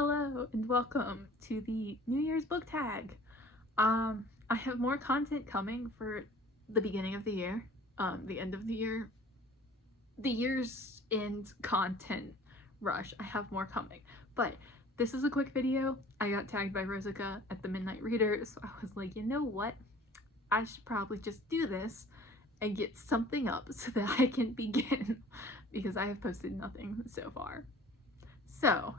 Hello and welcome to the New Year's book tag. I have more content coming for the beginning of the year, the end of the year, the year's end content rush. I have more coming, but this is a quick video. I got tagged by Rosica at the Midnight Reader, so I was like, you know what? I should probably just do this and get something up so that I can begin because I have posted nothing so far. So,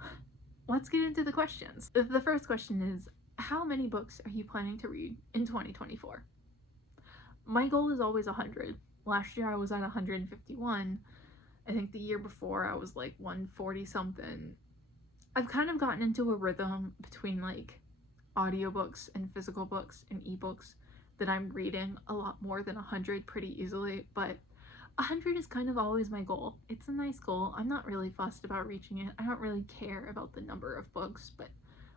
let's get into the questions. The first question is, how many books are you planning to read in 2024? My goal is always 100. Last year I was at 151. I think the year before I was like 140 something. I've kind of gotten into a rhythm between like audiobooks and physical books and ebooks that I'm reading a lot more than 100 pretty easily, but 100 is kind of always my goal. It's a nice goal. I'm not really fussed about reaching it. I don't really care about the number of books, but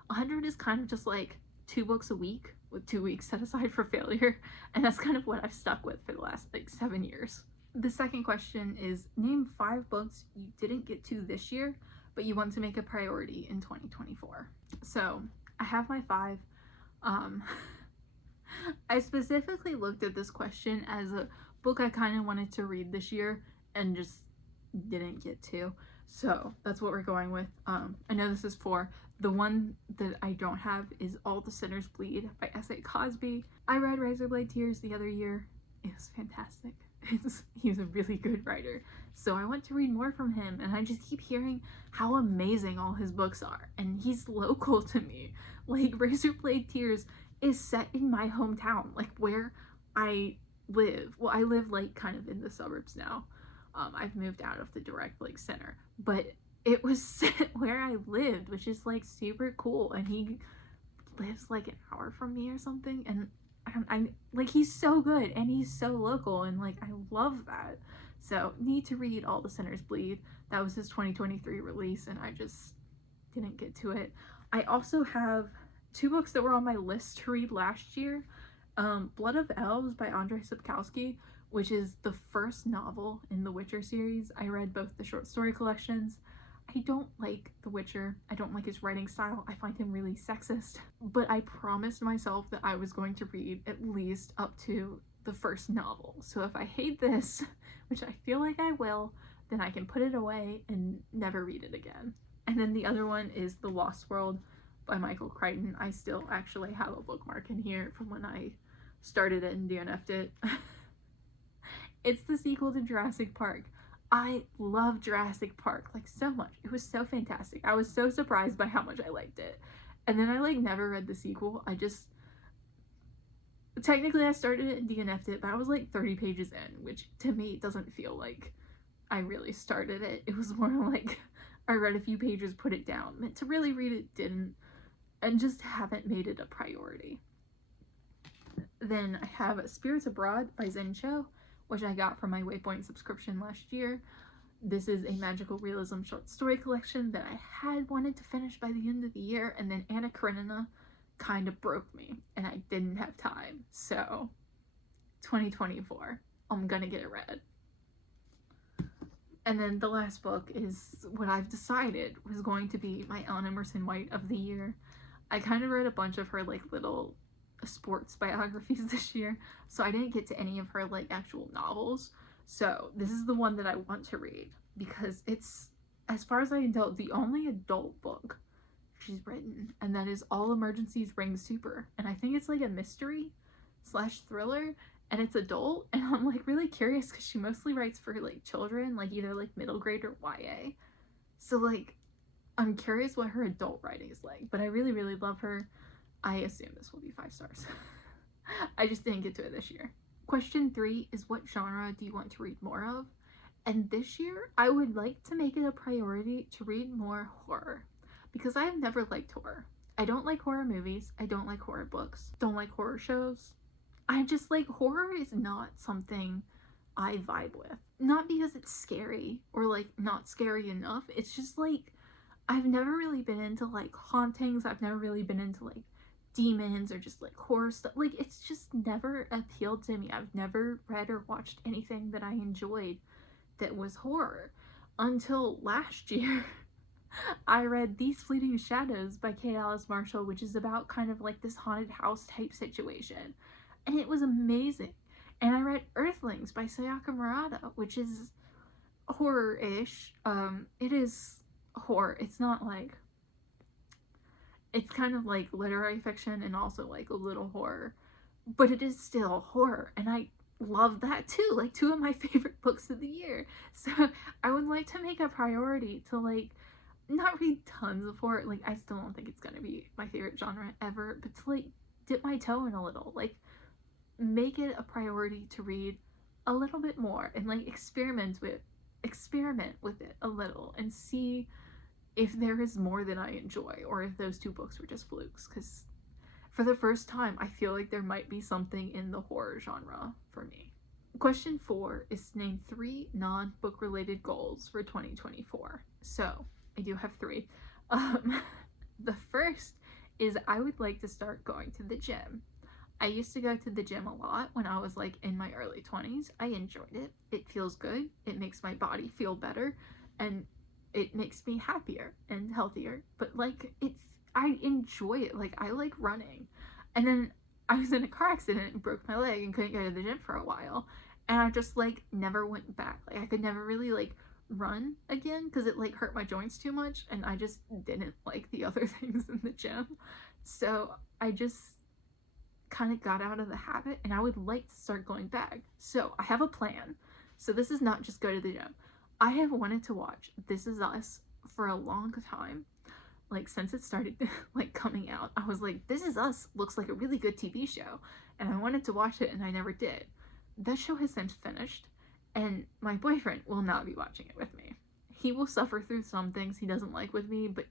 100 is kind of just like 2 books a week with 2 weeks set aside for failure, and that's kind of what I've stuck with for the last like 7 years. The second question is, name 5 books you didn't get to this year, but you want to make a priority in 2024. So I have my 5. I specifically looked at this question as a book I kind of wanted to read this year and just didn't get to. So that's what we're going with. I know this is 4. The one that I don't have is All the Sinners Bleed by Cosby. I read Razorblade Tears the other year. It was fantastic. He's a really good writer. So I want to read more from him, and I just keep hearing how amazing all his books are. And he's local to me. Like, Razorblade Tears is set in my hometown, like where I live. Well, I live like kind of in the suburbs now. I've moved out of the direct like center, but it was set where I lived, which is like super cool. And he lives like an hour from me or something, and I like, he's so good and he's so local, and like I love that. So need to read All the Sinners Bleed. That was his 2023 release, and I just didn't get to it. I also have 2 books that were on my list to read last year. Blood of Elves by Andrzej Sapkowski, which is the first novel in the Witcher series. I read both the short story collections. I don't like The Witcher. I don't like his writing style. I find him really sexist. But I promised myself that I was going to read at least up to the first novel. So if I hate this, which I feel like I will, then I can put it away and never read it again. And then the other one is The Lost World by Michael Crichton. I still actually have a bookmark in here from when I started it and DNF'd it. It's the sequel to Jurassic Park. I love Jurassic Park like so much. It was so fantastic. I was so surprised by how much I liked it. And then I like never read the sequel. Technically I started it and DNF'd it, but I was like 30 pages in, which to me doesn't feel like I really started it. It was more like I read a few pages, put it down. Meant to really read it, didn't, and just haven't made it a priority. Then I have Spirits Abroad by Zen Cho, which I got from my Waypoint subscription last year. This is a magical realism short story collection that I had wanted to finish by the end of the year, and then Anna Karenina kind of broke me, and I didn't have time. So, 2024, I'm gonna get it read. And then the last book is what I've decided was going to be my Emerson White of the year. I kind of read a bunch of her like little sports biographies this year, so I didn't get to any of her like actual novels. So this is the one that I want to read because it's, as far as I can tell, the only adult book she's written, and that is All Emergencies Ring Super. And I think it's like a mystery / thriller, and it's adult, and I'm like really curious because she mostly writes for like children, like either like middle grade or YA. So like I'm curious what her adult writing is like, but I really, really love her. I assume this will be 5 stars. I just didn't get to it this year. Question 3 is, what genre do you want to read more of? And this year, I would like to make it a priority to read more horror, because I have never liked horror. I don't like horror movies. I don't like horror books. Don't like horror shows. I just like, horror is not something I vibe with. Not because it's scary or like not scary enough. It's just like, I've never really been into like hauntings. I've never really been into like demons or just like horror stuff. Like, it's just never appealed to me. I've never read or watched anything that I enjoyed that was horror until last year. I read These Fleeting Shadows by K. Alice Marshall, which is about kind of like this haunted house type situation. And it was amazing. And I read Earthlings by Sayaka Murata, which is horror-ish. It is horror. It's not like, it's kind of like literary fiction and also like a little horror, but it is still horror, and I love that too. Like, two of my favorite books of the year. So I would like to make a priority to like not read tons of horror. Like, I still don't think it's gonna be my favorite genre ever, but to like dip my toe in a little, like make it a priority to read a little bit more and like experiment with it a little and see if there is more that I enjoy, or if those two books were just flukes, because for the first time I feel like there might be something in the horror genre for me. Question 4 is to name 3 non-book related goals for 2024. So I do have 3. The first is I would like to start going to the gym. I used to go to the gym a lot when I was like in my early 20s. I enjoyed it. It feels good. It makes my body feel better, and it makes me happier and healthier. But like, I enjoy it. Like, I like running. And then I was in a car accident and broke my leg and couldn't go to the gym for a while. And I just like never went back. Like, I could never really like run again because it like hurt my joints too much, and I just didn't like the other things in the gym. So I just kind of got out of the habit, and I would like to start going back. So I have a plan. So this is not just go to the gym. I have wanted to watch This Is Us for a long time. Like, since it started like coming out, I was like, This Is Us looks like a really good TV show, and I wanted to watch it, and I never did. That show has since finished, and my boyfriend will not be watching it with me. He will suffer through some things he doesn't like with me, but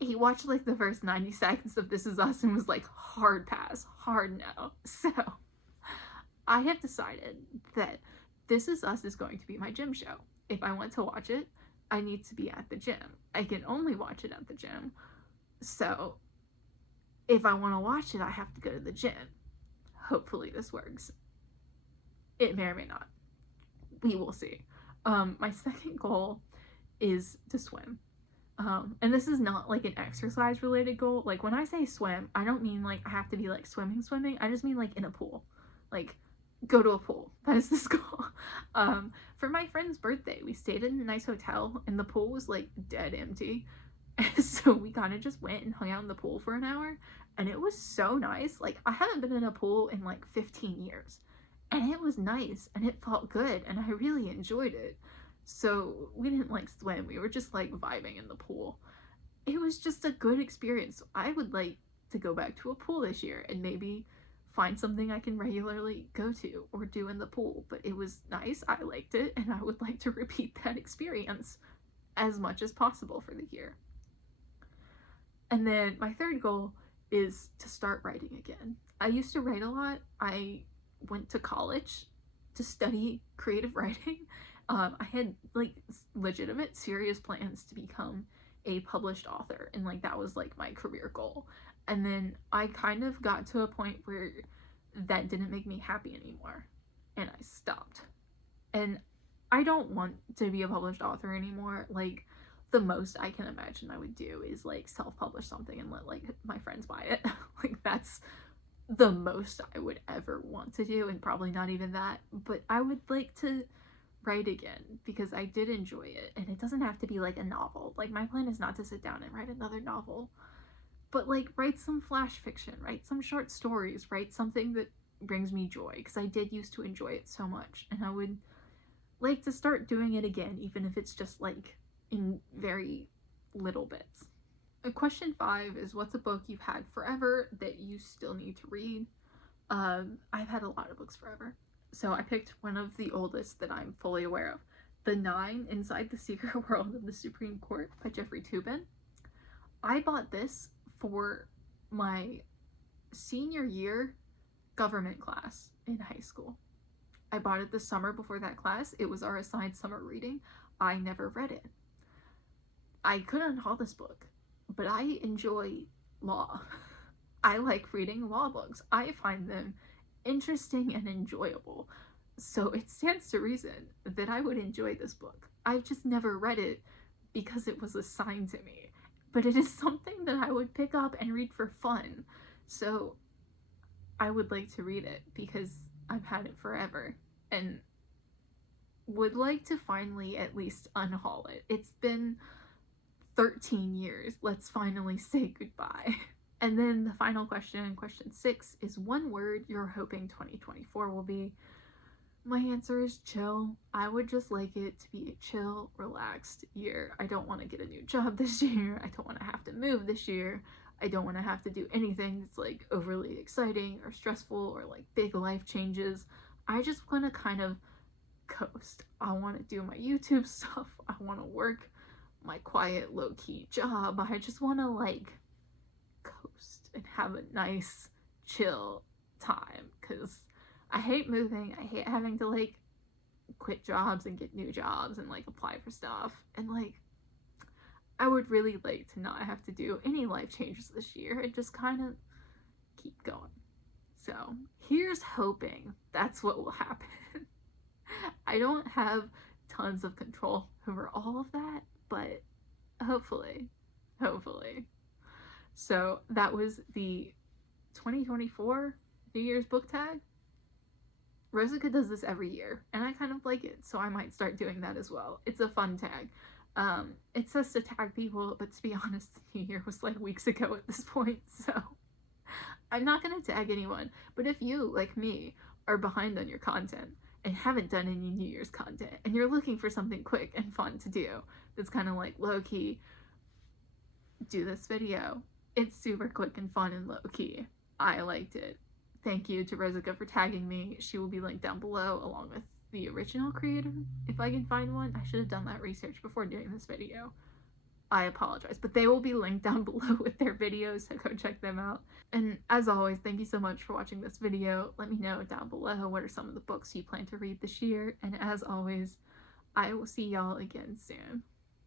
he watched like the first 90 seconds of This Is Us and was like, hard pass, hard no. So I have decided that This Is Us is going to be my gym show. If I want to watch it, I need to be at the gym. I can only watch it at the gym. So if I want to watch it, I have to go to the gym. Hopefully this works. It may or may not. We will see. My second goal is to swim. And this is not like an exercise related goal. Like, when I say swim, I don't mean like I have to be like swimming. I just mean like in a pool. Like, go to a pool. That is this goal. For my friend's birthday, we stayed in a nice hotel and the pool was like dead empty. And so we kind of just went and hung out in the pool for an hour, and it was so nice. Like, I haven't been in a pool in like 15 years, and it was nice and it felt good and I really enjoyed it. So we didn't like swim, we were just like vibing in the pool. It was just a good experience. I would like to go back to a pool this year and maybe find something I can regularly go to or do in the pool. But it was nice, I liked it, and I would like to repeat that experience as much as possible for the year. And then my third goal is to start writing again. I used to write a lot. I went to college to study creative writing. I had like legitimate serious plans to become a published author, and like that was like my career goal. And then I kind of got to a point where that didn't make me happy anymore, and I stopped. And I don't want to be a published author anymore. Like, the most I can imagine I would do is like self-publish something and let like my friends buy it. Like, that's the most I would ever want to do, and probably not even that. But I would like to write again because I did enjoy it, and it doesn't have to be like a novel. Like, my plan is not to sit down and write another novel, but like write some flash fiction, write some short stories, write something that brings me joy, because I did used to enjoy it so much, and I would like to start doing it again, even if it's just like in very little bits. Question 5 is, what's a book you've had forever that you still need to read? I've had a lot of books forever. So I picked one of the oldest that I'm fully aware of, The 9 Inside the Secret World of the Supreme Court by Jeffrey Toobin. I bought this for my senior year government class in high school. I bought it the summer before that class. It was our assigned summer reading. I never read it. I couldn't haul this book, but I enjoy law. I like reading law books. I find them interesting and enjoyable. So it stands to reason that I would enjoy this book. I've just never read it because it was assigned to me, but it is something that I would pick up and read for fun. So I would like to read it because I've had it forever and would like to finally at least unhaul it. It's been 13 years. Let's finally say goodbye. And then the final question, question 6, is one word you're hoping 2024 will be. My answer is chill. I would just like it to be a chill, relaxed year. I don't want to get a new job this year. I don't want to have to move this year. I don't want to have to do anything that's like overly exciting or stressful or like big life changes. I just want to kind of coast. I want to do my YouTube stuff. I want to work my quiet, low-key job. I just want to like coast and have a nice, chill time because I hate moving. I hate having to like quit jobs and get new jobs and like apply for stuff. And like, I would really like to not have to do any life changes this year and just kind of keep going. So here's hoping that's what will happen. I don't have tons of control over all of that, but hopefully. So that was the 2024 New Year's book tag. Rosica does this every year, and I kind of like it, so I might start doing that as well. It's a fun tag. It says to tag people, but to be honest, the New Year was like weeks ago at this point, so I'm not going to tag anyone. But if you, like me, are behind on your content and haven't done any New Year's content, and you're looking for something quick and fun to do that's kind of like low-key, do this video. It's super quick and fun and low-key. I liked it. Thank you to Rosica for tagging me. She will be linked down below along with the original creator, if I can find one. I should have done that research before doing this video. I apologize, but they will be linked down below with their videos, so go check them out. And as always, thank you so much for watching this video. Let me know down below what are some of the books you plan to read this year, and as always, I will see y'all again soon.